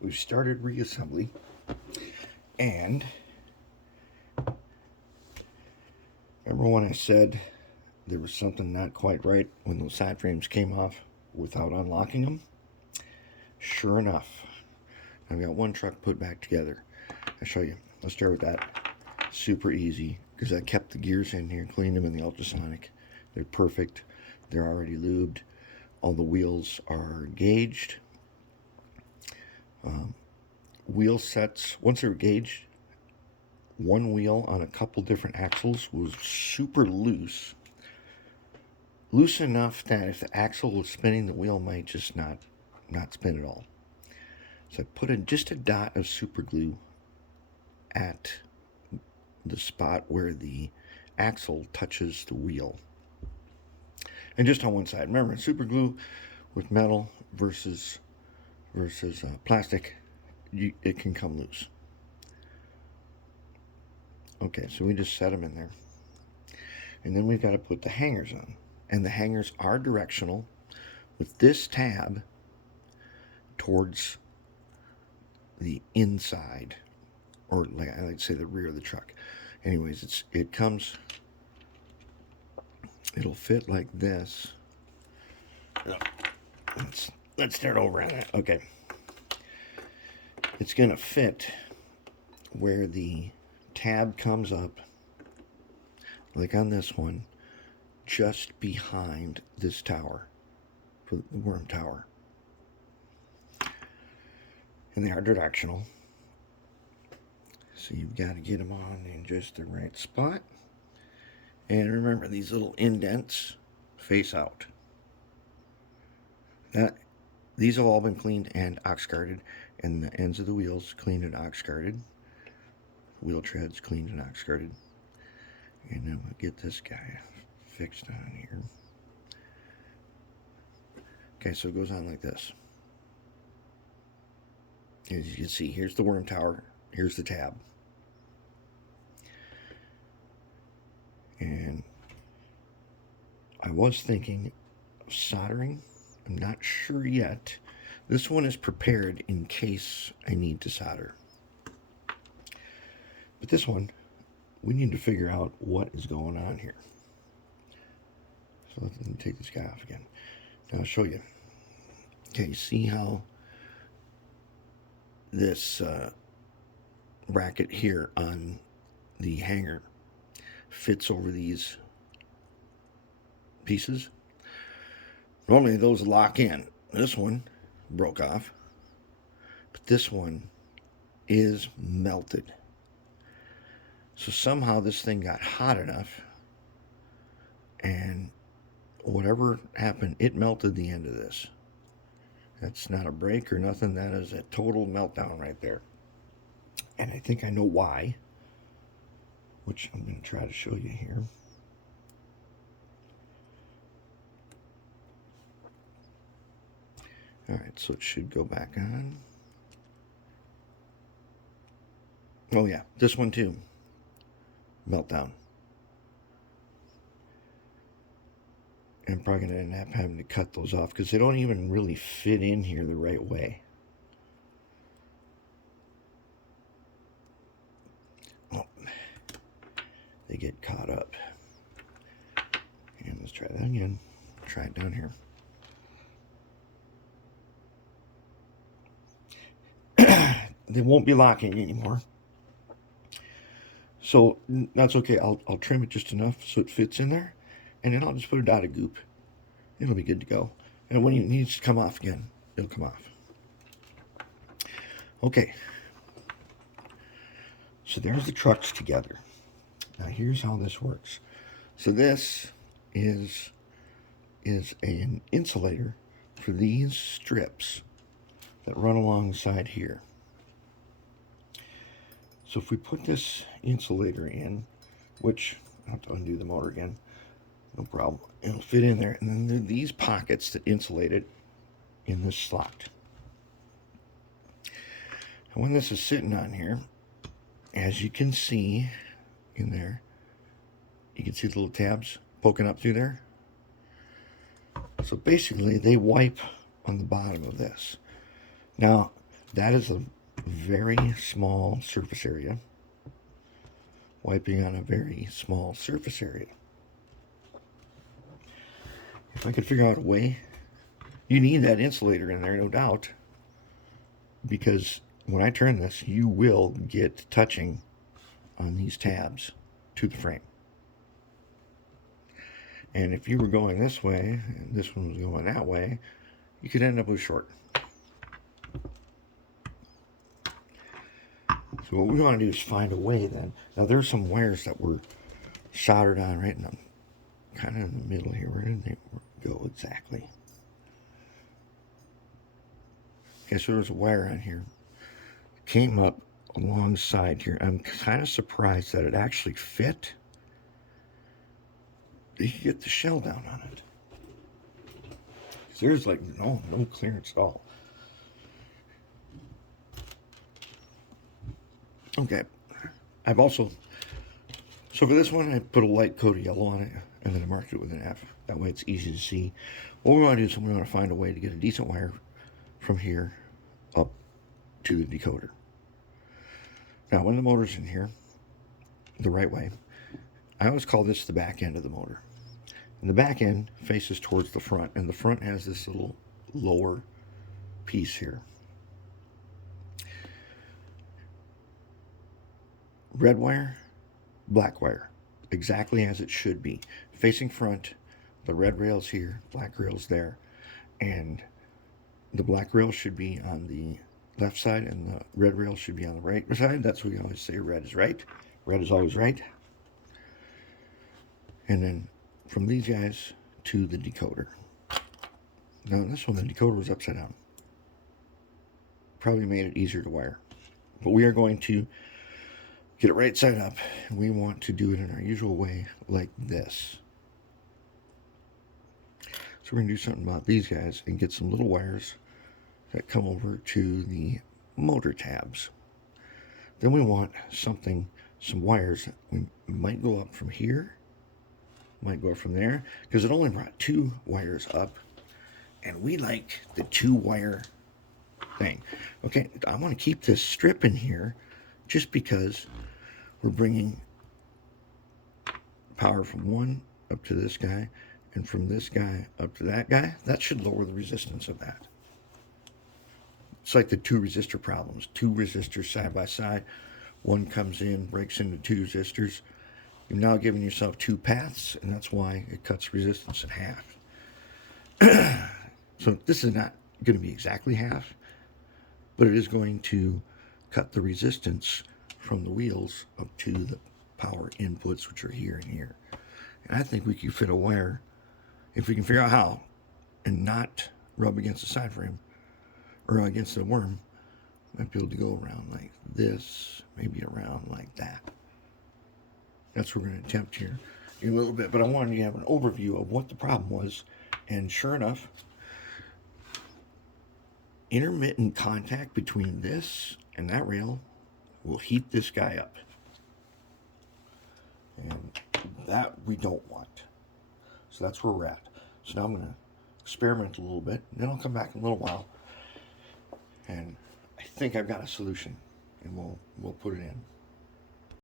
we've started reassembly, and remember when I said there was something not quite right when those side frames came off without unlocking them? Sure enough, I've got one truck put back together. I'll show you. Let's start with that. Super easy, because I kept the gears in here, cleaned them in the ultrasonic. They're perfect. They're already lubed. All the wheels are gauged. Wheel sets, once they're gauged, one wheel on a couple different axles was super loose. Loose enough that if the axle was spinning, the wheel might just not spin at all. So I put in just a dot of super glue at the spot where the axle touches the wheel. And just on one side. Remember, super glue with metal versus plastic, it can come loose. Okay, so we just set them in there. And then we've got to put the hangers on. And the hangers are directional with this tab towards the inside, or like I like to say the rear of the truck. Anyways, it'll fit like this. Let's start over on that. Okay. It's going to fit where the tab comes up, like on this one, just behind this tower, for the worm tower. And they are directional. So you've got to get them on in just the right spot. And remember, these little indents face out. These have all been cleaned and ox guarded, and the ends of the wheels cleaned and ox guarded. Wheel treads cleaned and ox guarded. And then we'll get this guy fixed on here. Okay, so it goes on like this. As you can see, here's the worm tower, here's the tab. And I was thinking of soldering. I'm not sure yet. This one is prepared in case I need to solder. But this one, we need to figure out what is going on here. So let me take this guy off again. Now I'll show you. Okay, see how this bracket here on the hanger fits over these pieces? Normally those lock in. This one broke off, but this one is melted. So somehow this thing got hot enough, and whatever happened, it melted the end of this. That's not a break or nothing. That is a total meltdown right there. And I think I know why, which I'm going to try to show you here. All right, so it should go back on. Oh yeah, this one too. Meltdown. And I'm probably going to end up having to cut those off because they don't even really fit in here the right way. Oh, they get caught up. And let's try that again. Try it down here. They won't be locking anymore. So that's okay. I'll trim it just enough so it fits in there. And then I'll just put a dot of goop. It'll be good to go. And when it needs to come off again, it'll come off. Okay. So there's the trucks together. Now here's how this works. So this is an insulator for these strips that run alongside here. So if we put this insulator in, which I have to undo the motor again, no problem. It'll fit in there. And then there are these pockets that insulate it in this slot. And when this is sitting on here, as you can see in there, you can see the little tabs poking up through there. So basically they wipe on the bottom of this. Now, That is a very small surface area. Wiping on a very small surface area. If I could figure out a way, you need that insulator in there, no doubt, because when I turn this, you will get touching on these tabs to the frame. And if you were going this way, and this one was going that way, you could end up with short. So what we want to do is find a way then. Now there's some wires that were soldered on right in the, kind of in the middle here. Where did they go exactly? Okay, so there's a wire on here. It came up alongside here. I'm kind of surprised that it actually fit. You can get the shell down on it. There's like no clearance at all. Okay, I've also, so for this one I put a light coat of yellow on it and then I marked it with an F. That way it's easy to see. What we want to do is we want to find a way to get a decent wire from here up to the decoder. Now when the motor's in here the right way, I always call this the back end of the motor. And the back end faces towards the front, and the front has this little lower piece here. Red wire, black wire, exactly as it should be. Facing front, the red rail's here, black rail's there, and the black rail should be on the left side and the red rail should be on the right side. That's what we always say, red is right. Red is always right. And then from these guys to the decoder. Now this one, the decoder was upside down. Probably made it easier to wire. But we are going to get it right side up, and we want to do it in our usual way, like this. So we're going to do something about these guys and get some little wires that come over to the motor tabs. Then we want some wires that we might go up from here, might go up from there, because it only brought 2 wires up, and we like the 2-wire thing. Okay, I want to keep this strip in here just because we're bringing power from one up to this guy and from this guy up to that guy. That should lower the resistance of that. It's like the 2 resistor problems. 2 resistors side by side. One comes in, breaks into 2 resistors. You've now given yourself 2 paths, and that's why it cuts resistance in half. So this is not going to be exactly half, but it is going to cut the resistance from the wheels up to the power inputs, which are here and here. And I think we could fit a wire, if we can figure out how, and not rub against the side frame or against the worm. Might be able to go around like this, maybe around like that. That's what we're going to attempt here in a little bit, but I wanted you to have an overview of what the problem was. And sure enough, intermittent contact between this and that rail will heat this guy up. And that we don't want. So that's where we're at. So now I'm going to experiment a little bit, and then I'll come back in a little while. And I think I've got a solution, and we'll put it in.